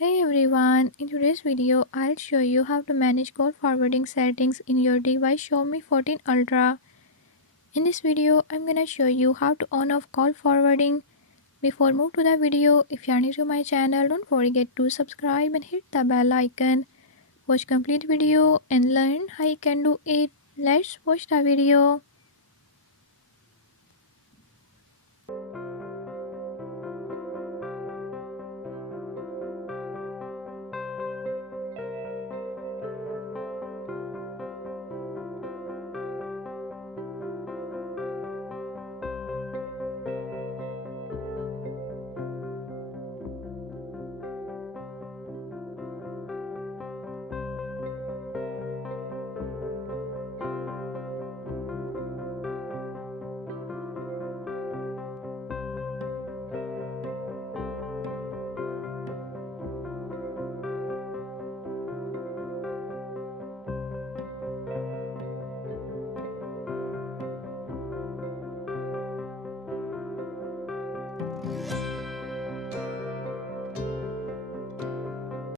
Hey everyone, in today's video I'll show you how to manage call forwarding settings in your device Xiaomi 14 Ultra. In this video I'm gonna show you how to on off call forwarding. Before move to the video, if you are new to my channel, don't forget to subscribe and hit the bell icon. Watch complete video and learn how you can do it. Let's watch the video.